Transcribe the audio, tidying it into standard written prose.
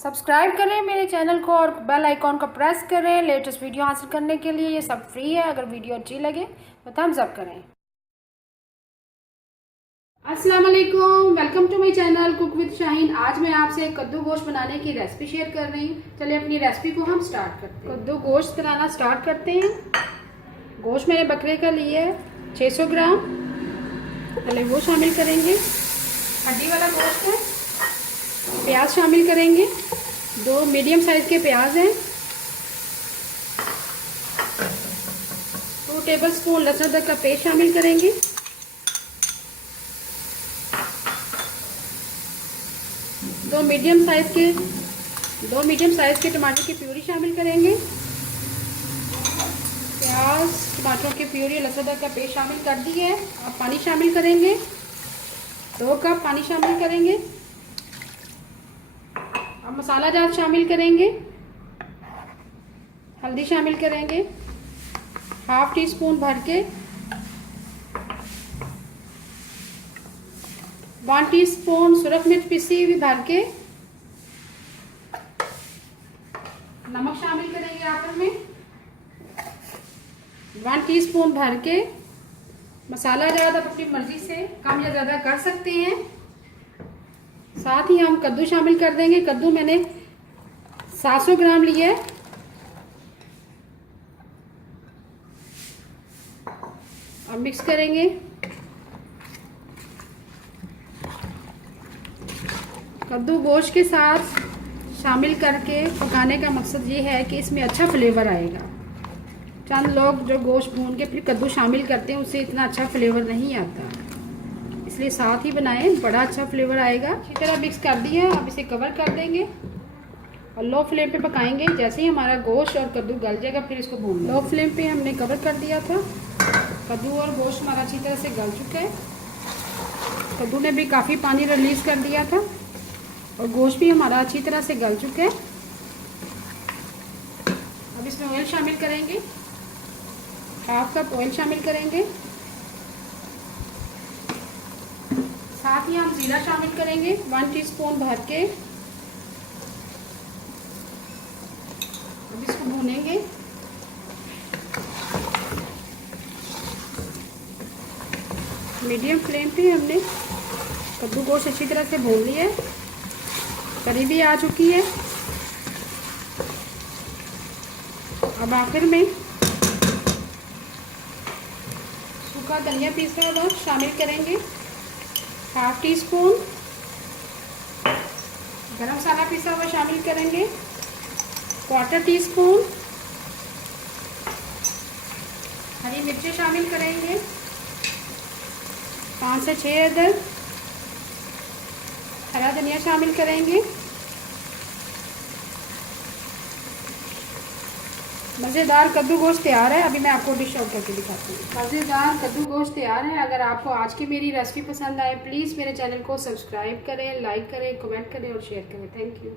Subscribe करें मेरे channel को और बेल आइकॉन को प्रेस करें लेटेस्ट वीडियो हासिल करने के लिए। ये सब फ्री है। अगर वीडियो अच्छी लगे तो थम्स अप करें। अस्सलाम वालेकुम, welcome to my channel cook with Shaheen. आज मैं आपसे कद्दू गोश्त बनाने की रेसिपी शेयर कर रही हूँ। चलिए अपनी रेसिपी को हम स्टार्ट करते हैं। कद्दू गोश्त बनाना स्टार्ट करते हैं। गोश्त मैंने बकरे का लिया है 600 ग्राम। पहले वो शामिल करेंगे, हड्डी वाला गोश्त है। प्याज शामिल करेंगे, 2 मीडियम साइज के प्याज हैं। 2 टेबलस्पून लहसुन अदरक का पेस्ट शामिल करेंगे। 2 मीडियम साइज के टमाटर की प्यूरी शामिल करेंगे। प्याज टमाटरों की प्यूरी लहसुन अदरक का पेस्ट शामिल कर दी है। अब पानी शामिल करेंगे, 2 कप पानी शामिल करेंगे। अब मसाला जात शामिल करेंगे, हल्दी शामिल करेंगे 1/2 टीस्पून भर के, 1 टीस्पून सुरख मिर्च पिसी हुई भर के, नमक शामिल करेंगे आखिर में 1 टीस्पून भर के। मसाला जात आप अपनी मर्जी से कम या ज़्यादा कर सकते हैं। साथ ही हम कद्दू शामिल कर देंगे। कद्दू मैंने 700 ग्राम लिए है। अब मिक्स करेंगे। कद्दू गोश्त के साथ शामिल करके पकाने का मकसद ये है कि इसमें अच्छा फ्लेवर आएगा। चंद लोग जो गोश्त भून के फिर कद्दू शामिल करते हैं उससे इतना अच्छा फ्लेवर नहीं आता, इसलिए साथ ही बनाएं, बड़ा अच्छा फ्लेवर आएगा। अच्छी तरह मिक्स कर दिया। अब इसे कवर कर देंगे और लो फ्लेम पे पकाएंगे। जैसे ही हमारा गोश्त और कद्दू गल जाएगा फिर इसको भून। लो फ्लेम पे हमने कवर कर दिया था। कद्दू और गोश्त हमारा अच्छी तरह से गल चुका है। कद्दू ने भी काफ़ी पानी रिलीज़ कर दिया था और गोश्त भी हमारा अच्छी तरह से गल चुका है। अब इसमें ऑयल शामिल करेंगे, 1/2 कप ऑयल शामिल करेंगे। साथ ही हम जीरा शामिल करेंगे 1 टीस्पून भर के। अब इसको भूनेंगे। मीडियम फ्लेम पे हमने कद्दू गोश्त अच्छी तरह से भून लिया है। करी भी आ चुकी है। अब आखिर में सूखा धनिया पीसा हुआ शामिल करेंगे, 1/2 टीस्पून। गरम मसाला पीसा हुआ शामिल करेंगे, 1/4 टीस्पून। हरी मिर्ची शामिल करेंगे, 5 से 6 अदद। हरा धनिया शामिल करेंगे। मज़ेदार कद्दू गोश्त तैयार है। अभी मैं आपको डिश आउट करके दिखाती हूँ। मज़ेदार कद्दू गोश्त तैयार है। अगर आपको आज की मेरी रेसिपी पसंद आए प्लीज़ मेरे चैनल को सब्सक्राइब करें, लाइक करें, कमेंट करें और शेयर करें। Thank you.